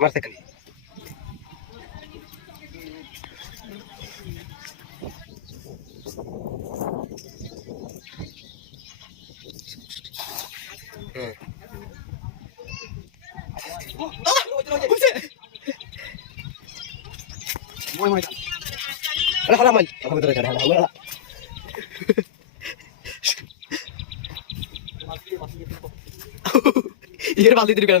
মারতে খালি হ্যাঁ Ala halaman. Ako mo talaga halaman. Wala. Iyer baldi diri kan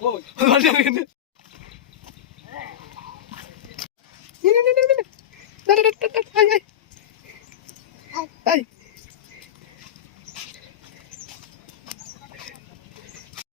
어, 말도 안 되겠네.